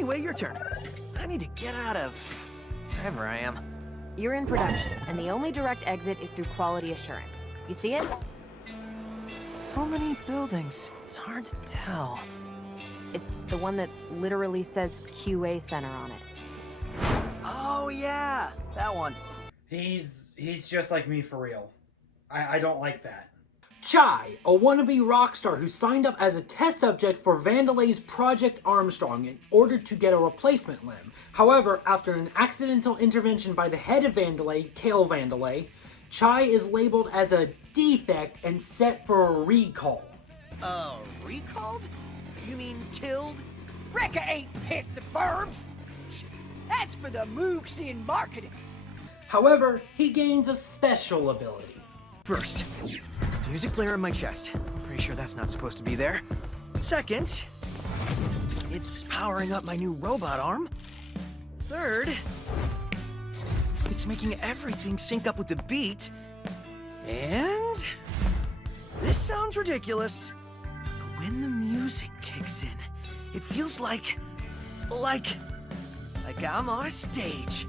Anyway, your turn. I need to get out of wherever I am. You're in production, and the only direct exit is through quality assurance. You see it? So many buildings, it's hard to tell. It's the one that literally says QA Center on it. Oh yeah, that one. He's just like me for real. I don't like that. Chai, a wannabe rock star who signed up as a test subject for Vandelay's Project Armstrong in order to get a replacement limb. However, after an accidental intervention by the head of Vandelay, Cale Vandelay, Chai is labeled as a defect and set for a recall. Recalled? You mean killed? Rekka ain't picked the verbs. That's for the mooks in marketing. However, he gains a special ability. First, music player in my chest. Pretty sure that's not supposed to be there. Second, it's powering up my new robot arm. Third, it's making everything sync up with the beat. And this sounds ridiculous, but when the music kicks in, it feels like I'm on a stage.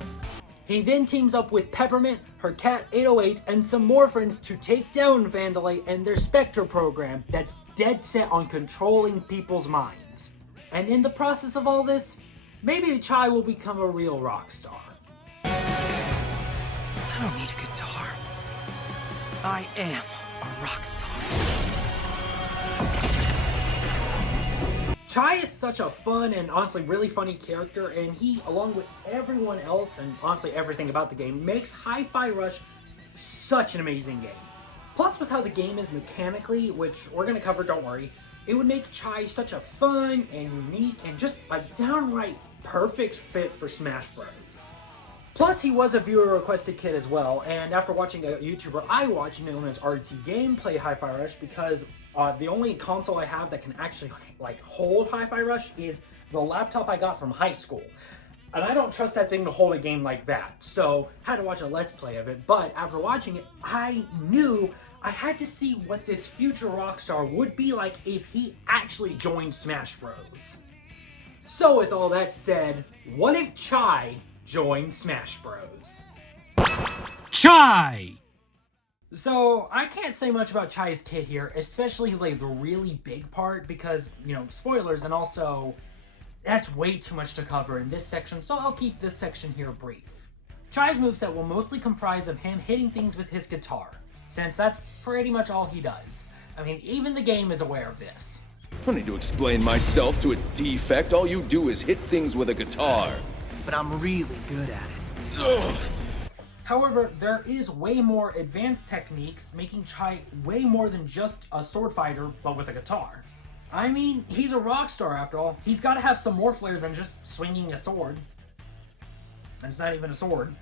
He then teams up with Peppermint, her cat 808, and some more friends to take down Vandelay and their Spectre program that's dead set on controlling people's minds. And in the process of all this, maybe Chai will become a real rock star. I don't need a guitar. I am a rock star. Chai is such a fun and honestly really funny character, and he, along with everyone else and honestly everything about the game, makes Hi-Fi Rush such an amazing game. Plus, with how the game is mechanically, which we're going to cover, don't worry, it would make Chai such a fun and unique and just a downright perfect fit for Smash Bros. Plus, he was a viewer-requested kid as well, and after watching a YouTuber I watch known as RT Game play Hi-Fi Rush, because the only console I have that can actually hold Hi-Fi Rush is the laptop I got from high school. And I don't trust that thing to hold a game like that, so had to watch a Let's Play of it. But after watching it, I knew I had to see what this future rockstar would be like if he actually joined Smash Bros. So with all that said, what if Chai joined Smash Bros? Chai! So, I can't say much about Chai's kit here, especially the really big part, because, spoilers, and also, that's way too much to cover in this section, so I'll keep this section here brief. Chai's moveset will mostly comprise of him hitting things with his guitar, since that's pretty much all he does. I mean, even the game is aware of this. I don't need to explain myself to a defect. All you do is hit things with a guitar. But I'm really good at it. Ugh. However, there is way more advanced techniques, making Chai way more than just a sword fighter, but with a guitar. I mean, he's a rock star after all. He's got to have some more flair than just swinging a sword. And it's not even a sword.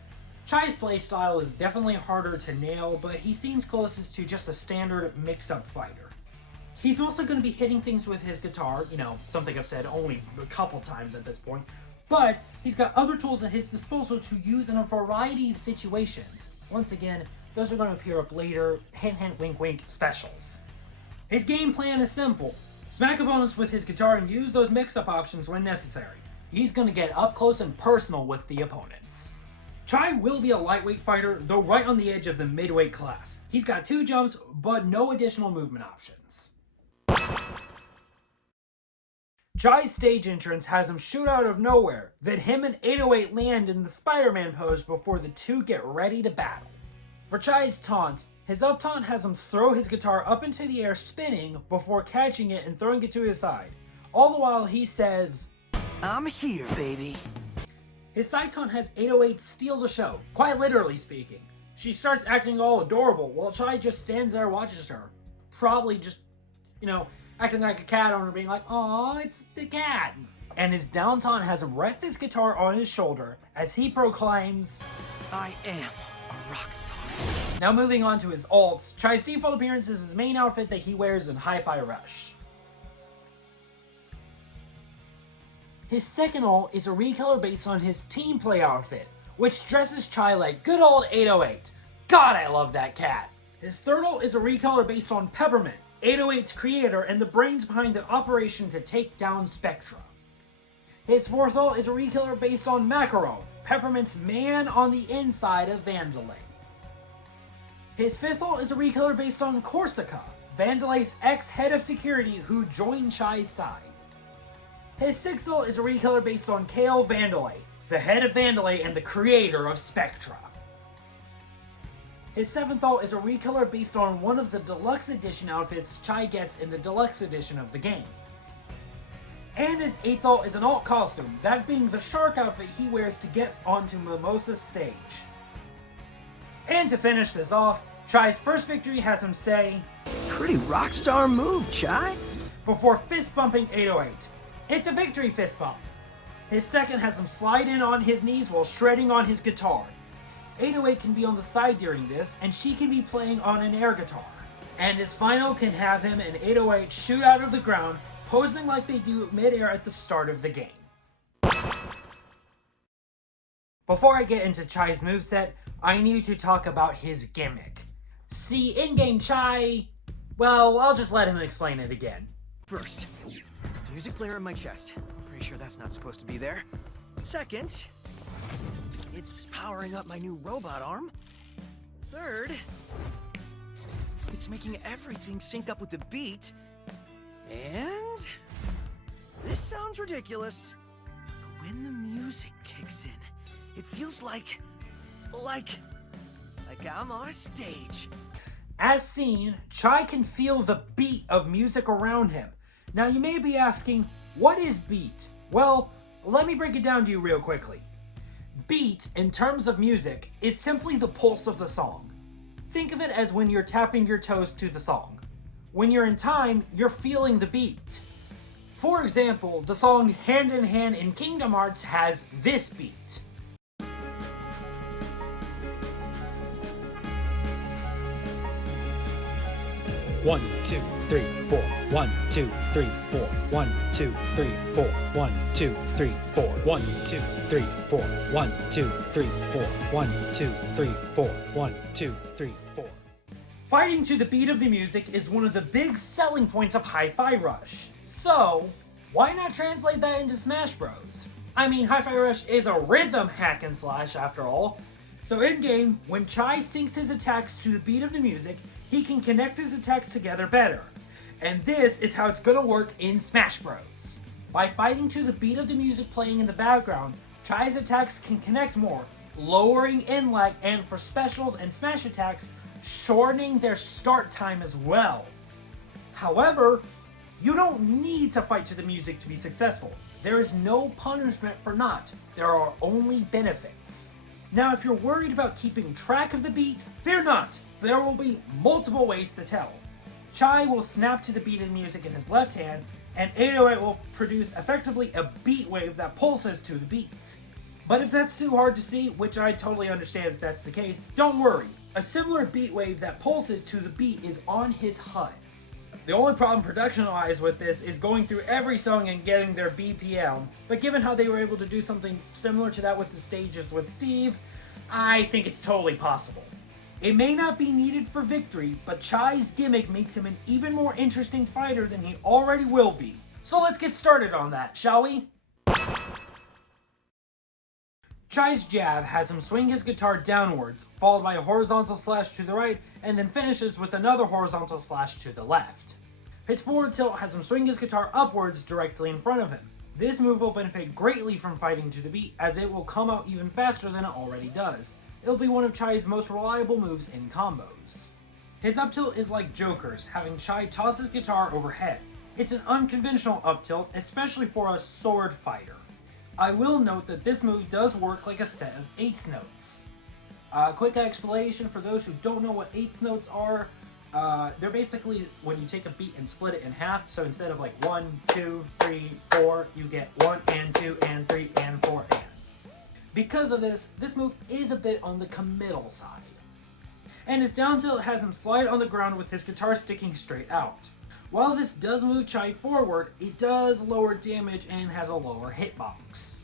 Chai's playstyle is definitely harder to nail, but he seems closest to just a standard mix-up fighter. He's mostly going to be hitting things with his guitar, something I've said only a couple times at this point. But he's got other tools at his disposal to use in a variety of situations. Once again, those are going to appear up later, hint hint wink wink specials. His game plan is simple. Smack opponents with his guitar and use those mix-up options when necessary. He's going to get up close and personal with the opponents. Chai will be a lightweight fighter, though right on the edge of the midweight class. He's got 2 jumps, but no additional movement options. Chai's stage entrance has him shoot out of nowhere, then him and 808 land in the Spider-Man pose before the two get ready to battle. For Chai's taunts, his up taunt has him throw his guitar up into the air spinning before catching it and throwing it to his side. All the while he says, I'm here, baby. His side taunt has 808 steal the show, quite literally speaking. She starts acting all adorable while Chai just stands there and watches her. Probably just, acting like a cat owner, being like, "Aw, it's the cat." And his down taunt has him rest his guitar on his shoulder as he proclaims, I am a rock star. Now moving on to his ults, Chai's default appearance is his main outfit that he wears in Hi-Fi Rush. His second ult is a recolor based on his team play outfit, which dresses Chai like good old 808. God, I love that cat. His third ult is a recolor based on Peppermint, 808's creator and the brains behind the operation to take down Spectra. His fourth ult is a re-killer based on Macaron, Peppermint's man on the inside of Vandalay. His fifth ult is a re-killer based on Corsica, Vandalay's ex-head of security who joined Chai's side. His sixth ult is a re-killer based on Kale Vandalay, the head of Vandalay and the creator of Spectra. His seventh ult is a re-killer based on one of the deluxe edition outfits Chai gets in the deluxe edition of the game. And his eighth ult is an alt costume, that being the shark outfit he wears to get onto Mimosa's stage. And to finish this off, Chai's first victory has him say, Pretty rockstar move, Chai. before fist bumping 808. It's a victory fist bump. His second has him slide in on his knees while shredding on his guitar. 808 can be on the side during this, and she can be playing on an air guitar. And his final can have him and 808 shoot out of the ground, posing like they do mid-air at the start of the game. Before I get into Chai's moveset, I need to talk about his gimmick. See, in-game Chai... well, I'll just let him explain it again. First, music player in my chest. Pretty sure that's not supposed to be there. Second, it's powering up my new robot arm. Third, it's making everything sync up with the beat. And this sounds ridiculous, but when the music kicks in, it feels like I'm on a stage. As seen, Chai can feel the beat of music around him. Now you may be asking, what is beat? Well, let me break it down to you real quickly. Beat, in terms of music, is simply the pulse of the song. Think of it as when you're tapping your toes to the song. When you're in time, you're feeling the beat. For example, the song Hand in Hand in Kingdom Hearts has this beat. One, two, three, four. 1, 2, 3, 4. 1, 2, 3, 4. 1, 2, 3, 4. 1, 2, 3, 4. 1, 2, 3, 4. 1, 2, 3, 4. 1, 2, 3, 4. Fighting to the beat of the music is one of the big selling points of Hi-Fi Rush. So, why not translate that into Smash Bros? I mean, Hi-Fi Rush is a rhythm hack and slash after all. So in-game, when Chai syncs his attacks to the beat of the music, he can connect his attacks together better. And this is how it's gonna work in Smash Bros. By fighting to the beat of the music playing in the background, Chai's attacks can connect more, lowering in lag, and for specials and smash attacks, shortening their start time as well. However, you don't need to fight to the music to be successful. There is no punishment for not. There are only benefits. Now, if you're worried about keeping track of the beat, fear not. There will be multiple ways to tell. Chai will snap to the beat of the music in his left hand, and 808 will produce effectively a beat wave that pulses to the beat. But if that's too hard to see, which I totally understand if that's the case, don't worry. A similar beat wave that pulses to the beat is on his HUD. The only problem production-wise with this is going through every song and getting their BPM, but given how they were able to do something similar to that with the stages with Steve, I think it's totally possible. It may not be needed for victory, but Chai's gimmick makes him an even more interesting fighter than he already will be. So let's get started on that, shall we? Chai's jab has him swing his guitar downwards, followed by a horizontal slash to the right, and then finishes with another horizontal slash to the left. His forward tilt has him swing his guitar upwards directly in front of him. This move will benefit greatly from fighting to the beat, as it will come out even faster than it already does. It'll be one of Chai's most reliable moves in combos. His up tilt is like Joker's, having Chai toss his guitar overhead. It's an unconventional up tilt, especially for a sword fighter. I will note that this move does work like a set of eighth notes. Quick explanation for those who don't know what eighth notes are. They're basically when you take a beat and split it in half, so instead of like 1, 2, 3, 4, you get 1 and 2 and 3 and 4 and. Because of this, this move is a bit on the committal side. And his down tilt has him slide on the ground with his guitar sticking straight out. While this does move Chai forward, it does lower damage and has a lower hitbox.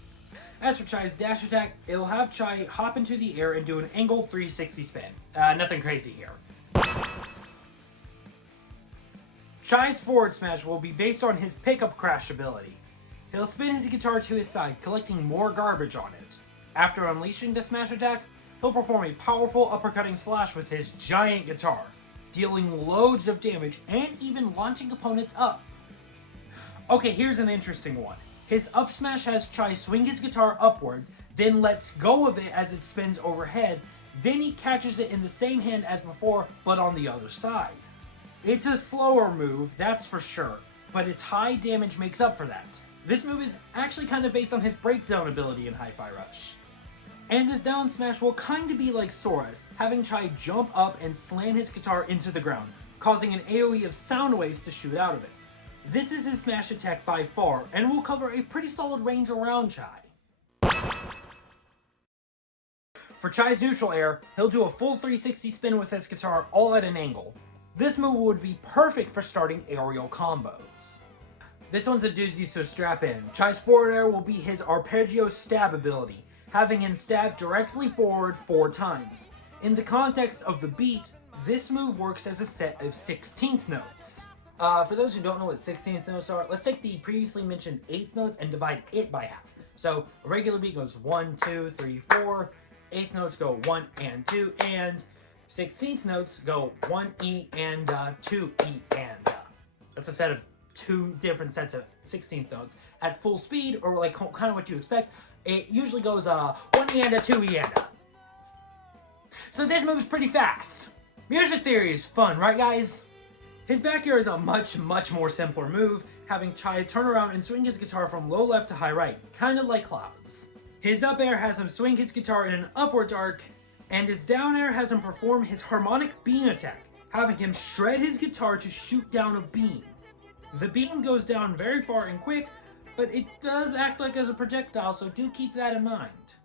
As for Chai's dash attack, it'll have Chai hop into the air and do an angled 360 spin. Nothing crazy here. Chai's forward smash will be based on his pickup crash ability. he'll spin his guitar to his side, collecting more garbage on it. After unleashing the smash attack, he'll perform a powerful uppercutting slash with his giant guitar, dealing loads of damage and even launching opponents up. Okay, here's an interesting one. His up smash has Chai swing his guitar upwards, then lets go of it as it spins overhead, then he catches it in the same hand as before, but on the other side. It's a slower move, that's for sure, but its high damage makes up for that. This move is actually kind of based on his breakdown ability in Hi-Fi Rush. And his down smash will kind of be like Sora's, having Chai jump up and slam his guitar into the ground, causing an AoE of sound waves to shoot out of it. This is his smash attack by far, and will cover a pretty solid range around Chai. For Chai's neutral air, he'll do a full 360 spin with his guitar all at an angle. This move would be perfect for starting aerial combos. This one's a doozy, so strap in. Chai's forward air will be his arpeggio stab ability, having him stab directly forward 4 times. In the context of the beat, this move works as a set of 16th notes. For those who don't know what 16th notes are, let's take the previously mentioned 8th notes and divide it by half. So a regular beat goes 1, 2, 3, 4, 8th notes go 1 and 2, and 16th notes go 1E and 2E and that's a set of 2 different sets of 16th notes. At full speed, or like kind of what you expect, it usually goes 1E and 2E and So this moves pretty fast. Music theory is fun, right guys? His back air is a much more simpler move, having Chai turn around and swing his guitar from low left to high right, kinda like Cloud's. His up air has him swing his guitar in an upwards arc, and his down air has him perform his harmonic beam attack, having him shred his guitar to shoot down a beam. The beam goes down very far and quick, but it does act like as a projectile, so do keep that in mind.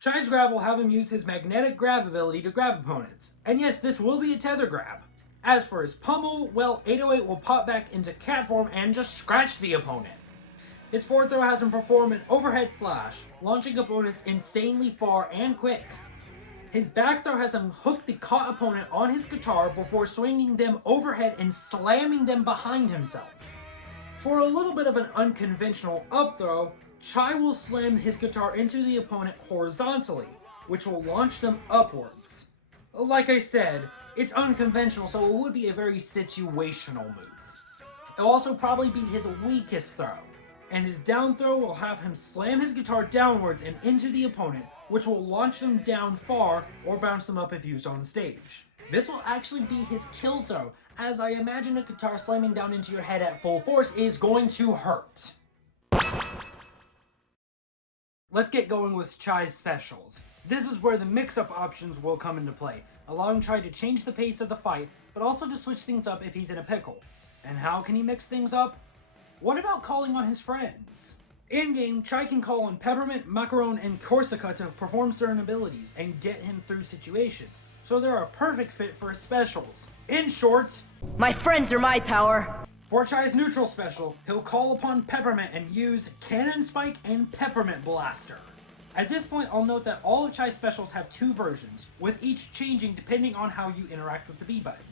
Chai's grab will have him use his magnetic grab ability to grab opponents, and yes, this will be a tether grab. As for his pummel, well, 808 will pop back into cat form and just scratch the opponent. His forward throw has him perform an overhead slash, launching opponents insanely far and quick. His back throw has him hook the caught opponent on his guitar before swinging them overhead and slamming them behind himself. For a little bit of an unconventional up throw, Chai will slam his guitar into the opponent horizontally, which will launch them upwards. Like I said, it's unconventional, so it would be a very situational move. It'll also probably be his weakest throw, and his down throw will have him slam his guitar downwards and into the opponent, which will launch them down far or bounce them up if used on stage. This will actually be his kill throw, as I imagine a guitar slamming down into your head at full force is going to hurt. Let's get going with Chai's specials. This is where the mix-up options will come into play, allowing Chai to change the pace of the fight, but also to switch things up if he's in a pickle. And how can he mix things up? What about calling on his friends? In-game, Chai can call on Peppermint, Macaron, and Corsica to perform certain abilities and get him through situations, so they're a perfect fit for his specials. In short, my friends are my power. For Chai's neutral special, he'll call upon Peppermint and use Cannon Spike and Peppermint Blaster. At this point, I'll note that all of Chai's specials have 2 versions, with each changing depending on how you interact with the B button.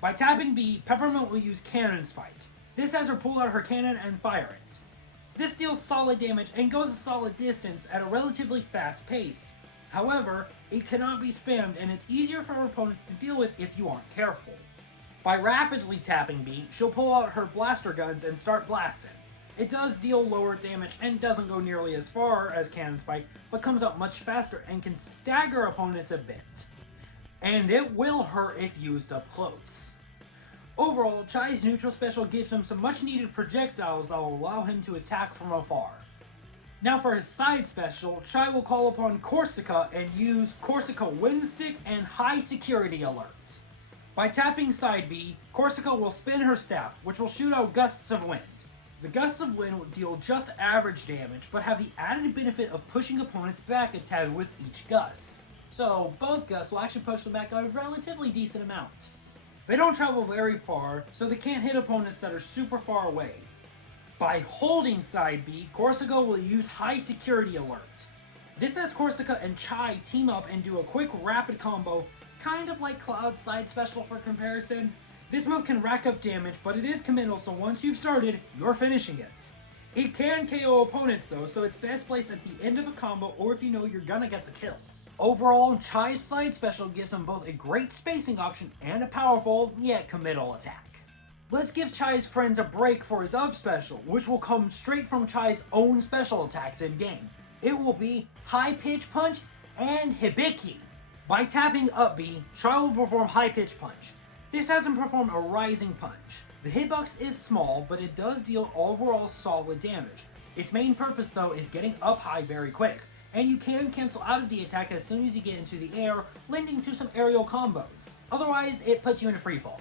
By tapping B, Peppermint will use Cannon Spike. This has her pull out her cannon and fire it. This deals solid damage and goes a solid distance at a relatively fast pace. However, it cannot be spammed and it's easier for her opponents to deal with if you aren't careful. By rapidly tapping B, she'll pull out her blaster guns and start blasting. It does deal lower damage and doesn't go nearly as far as Cannon Spike, but comes out much faster and can stagger opponents a bit. And it will hurt if used up close. Overall, Chai's neutral special gives him some much needed projectiles that will allow him to attack from afar. Now for his side special, Chai will call upon Corsica and use Corsica Wind Stick and High Security Alerts. By tapping side B, Corsica will spin her staff, which will shoot out gusts of wind. The gusts of wind will deal just average damage, but have the added benefit of pushing opponents back a tad with each gust. So both gusts will actually push them back a relatively decent amount. They don't travel very far, so they can't hit opponents that are super far away. By holding side B, Corsica will use High Security Alert. This has Corsica and Chai team up and do a quick rapid combo, kind of like Cloud's side special for comparison. This move can rack up damage, but it is committal, so once you've started, you're finishing it. It can KO opponents though, so it's best placed at the end of a combo or if you know you're gonna get the kill. Overall, Chai's side special gives him both a great spacing option and a powerful, yet committal attack. Let's give Chai's friends a break for his up special, which will come straight from Chai's own special attacks in-game. It will be High Pitch Punch and Hibiki. By tapping up B, Chai will perform High Pitch Punch. This has him perform a Rising Punch. The hitbox is small, but it does deal overall solid damage. Its main purpose though is getting up high very quick, and you can cancel out of the attack as soon as you get into the air, lending to some aerial combos. Otherwise, it puts you in a freefall.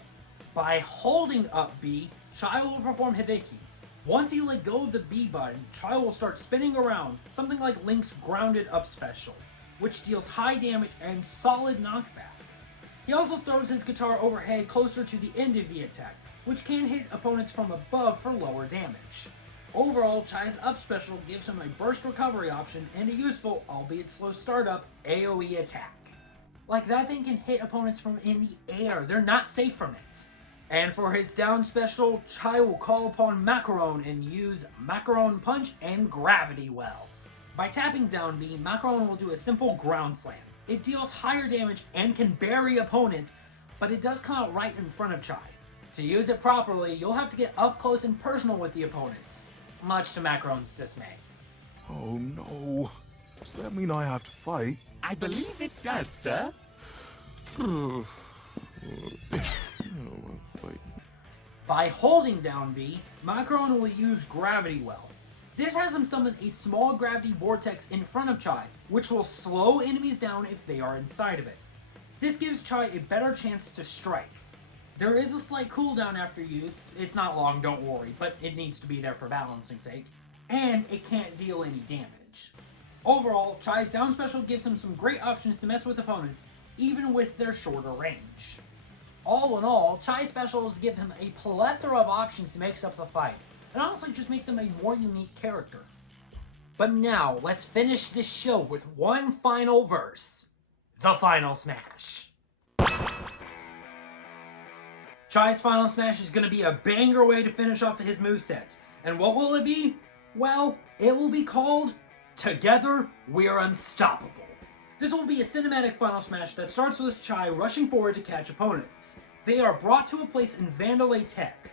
By holding up B, Chai will perform Hibiki. Once you let go of the B button, Chai will start spinning around, something like Link's grounded up special, which deals high damage and solid knockback. He also throws his guitar overhead closer to the end of the attack, which can hit opponents from above for lower damage. Overall, Chai's up special gives him a burst recovery option and a useful, albeit slow startup, AoE attack. Like that thing can hit opponents from in the air, they're not safe from it. And for his down special, Chai will call upon Macaron and use Macaron Punch and Gravity Well. By tapping down B, Macaron will do a simple ground slam. It deals higher damage and can bury opponents, but it does come out right in front of Chai. To use it properly, you'll have to get up close and personal with the opponents, much to Macaron's dismay. Oh no. Does that mean I have to fight? I believe it does, sir. By holding down B, Macaron will use Gravity Well. This has him summon a small gravity vortex in front of Chai, which will slow enemies down if they are inside of it. This gives Chai a better chance to strike. There is a slight cooldown after use, it's not long, don't worry, but it needs to be there for balancing sake, and it can't deal any damage. Overall, Chai's down special gives him some great options to mess with opponents, even with their shorter range. All in all, Chai specials give him a plethora of options to mix up the fight, and honestly just makes him a more unique character. But now, let's finish this show with one final verse. The Final Smash. Chai's Final Smash is going to be a banger way to finish off his moveset. And what will it be? Well, it will be called Together We're Unstoppable. This will be a cinematic Final Smash that starts with Chai rushing forward to catch opponents. They are brought to a place in Vandalay Tech.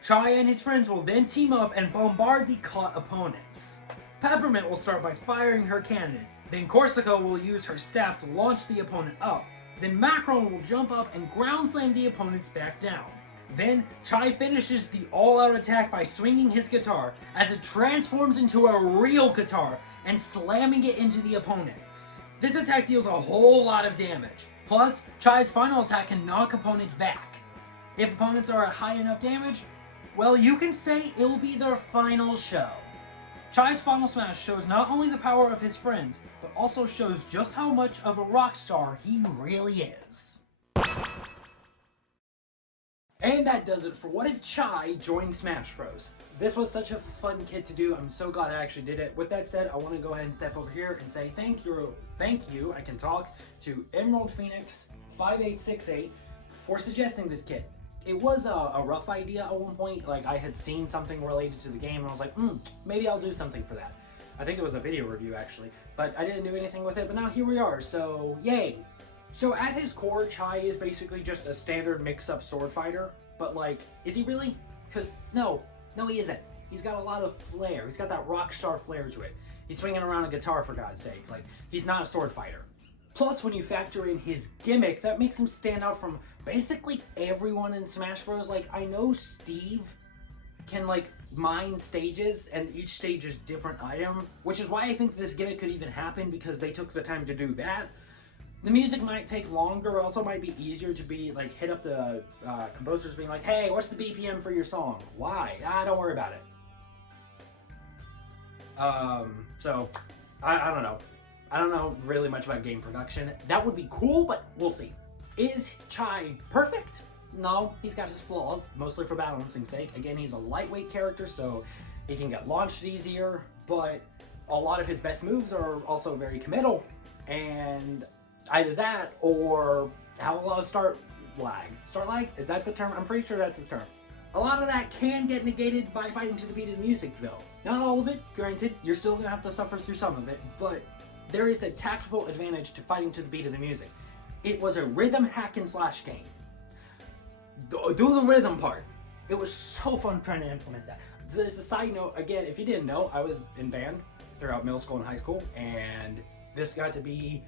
Chai and his friends will then team up and bombard the caught opponents. Peppermint will start by firing her cannon. Then Corsica will use her staff to launch the opponent up. Then Macaron will jump up and ground slam the opponents back down. Then Chai finishes the all-out attack by swinging his guitar as it transforms into a real guitar and slamming it into the opponents. This attack deals a whole lot of damage. Plus, Chai's final attack can knock opponents back. If opponents are at high enough damage, well, you can say it will be their final show. Chai's Final Smash shows not only the power of his friends, but also shows just how much of a rock star he really is. And that does it for What If Chai Joined Smash Bros. This was such a fun kit to do. I'm so glad I actually did it. With that said, I want to go ahead and step over here and say thank you, I can talk, to Emerald Phoenix 5868 for suggesting this kit. It was a rough idea at one point. Like, I had seen something related to the game and I was like, maybe I'll do something for that. I think it was a video review actually, but I didn't do anything with it, but now here we are, so yay. So at his core, Chai is basically just a standard mix-up sword fighter, but like, is he really? Because no he isn't. He's got a lot of flair. He's got that rock star flair to it. He's swinging around a guitar for God's sake. Like, he's not a sword fighter. Plus, when you factor in his gimmick, that makes him stand out from basically everyone in Smash Bros. Like, I know Steve can like mine stages and each stage is different item, which is why I think this gimmick could even happen, because they took the time to do that. The music might take longer, it also might be easier to be like hit up the composers being like, hey, what's the BPM for your song? Why? Don't worry about it. So I don't know. I don't know really much about game production. That would be cool, but we'll see. Is Chai perfect? No, he's got his flaws, mostly for balancing sake. Again, he's a lightweight character, so he can get launched easier, but a lot of his best moves are also very committal, and either that or have a lot of lag. Start lag? Is that the term? I'm pretty sure that's the term. A lot of that can get negated by fighting to the beat of the music though. Not all of it, granted, you're still gonna have to suffer through some of it, but there is a tactical advantage to fighting to the beat of the music. It was a rhythm hack and slash game. Do the rhythm part. It was so fun trying to implement that. As a side note, again, if you didn't know, I was in band throughout middle school and high school, and this got to be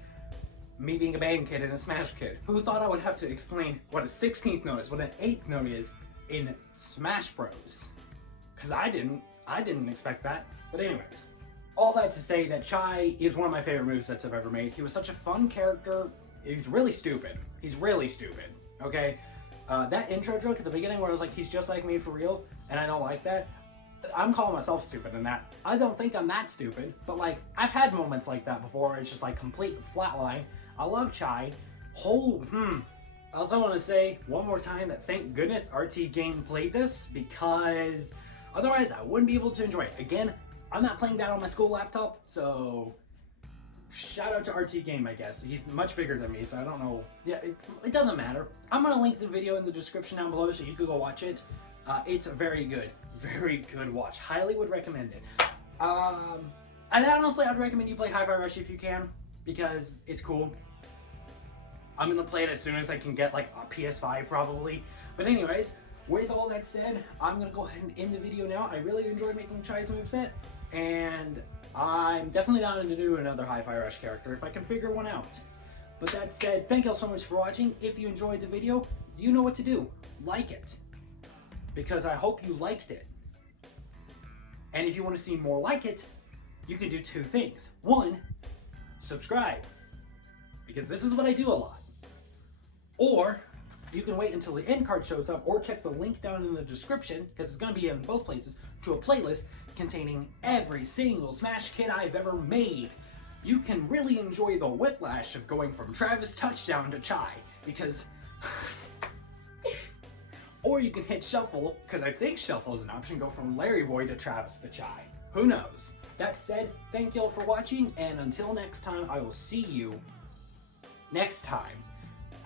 me being a band kid and a Smash kid. Who thought I would have to explain what a 16th note is, what an 8th note is in Smash Bros? Because I didn't expect that. But anyways, all that to say that Chai is one of my favorite movesets I've ever made. He was such a fun character. He's really stupid. He's really stupid, okay? That intro joke at the beginning where I was like, he's just like me for real, and I don't like that. I'm calling myself stupid in that. I don't think I'm that stupid, but like, I've had moments like that before where it's just like complete flatline. I love Chai. I also want to say one more time that thank goodness RT Game played this, because otherwise I wouldn't be able to enjoy it. Again, I'm not playing that on my school laptop, so shout out to RT Game, I guess. He's much bigger than me, so I don't know. Yeah, it doesn't matter. I'm going to link the video in the description down below so you could go watch it. It's very good watch. Highly would recommend it. And honestly, I'd recommend you play Hi-Fi Rush if you can, because it's cool. I'm gonna play it as soon as I can get like a PS5 probably. But anyways, with all that said, I'm gonna go ahead and end the video now. I really enjoyed making Chai's moveset, and I'm definitely down to do another Hi-Fi Rush character if I can figure one out. But that said, thank you all so much for watching. If you enjoyed the video, you know what to do. Like it, because I hope you liked it. And if you want to see more like it, you can do two things. One, subscribe, because this is what I do a lot. Or you can wait until the end card shows up, or check the link down in the description, because it's going to be in both places, to a playlist containing every single Smash kit I've ever made. You can really enjoy the whiplash of going from Travis Touchdown to Chai, because... Or you can hit shuffle, because I think shuffle is an option, go from Larry Boy to Travis to Chai. Who knows? That said, thank y'all for watching, and until next time, I will see you next time.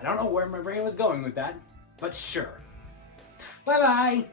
I don't know where my brain was going with that, but sure. Bye-bye!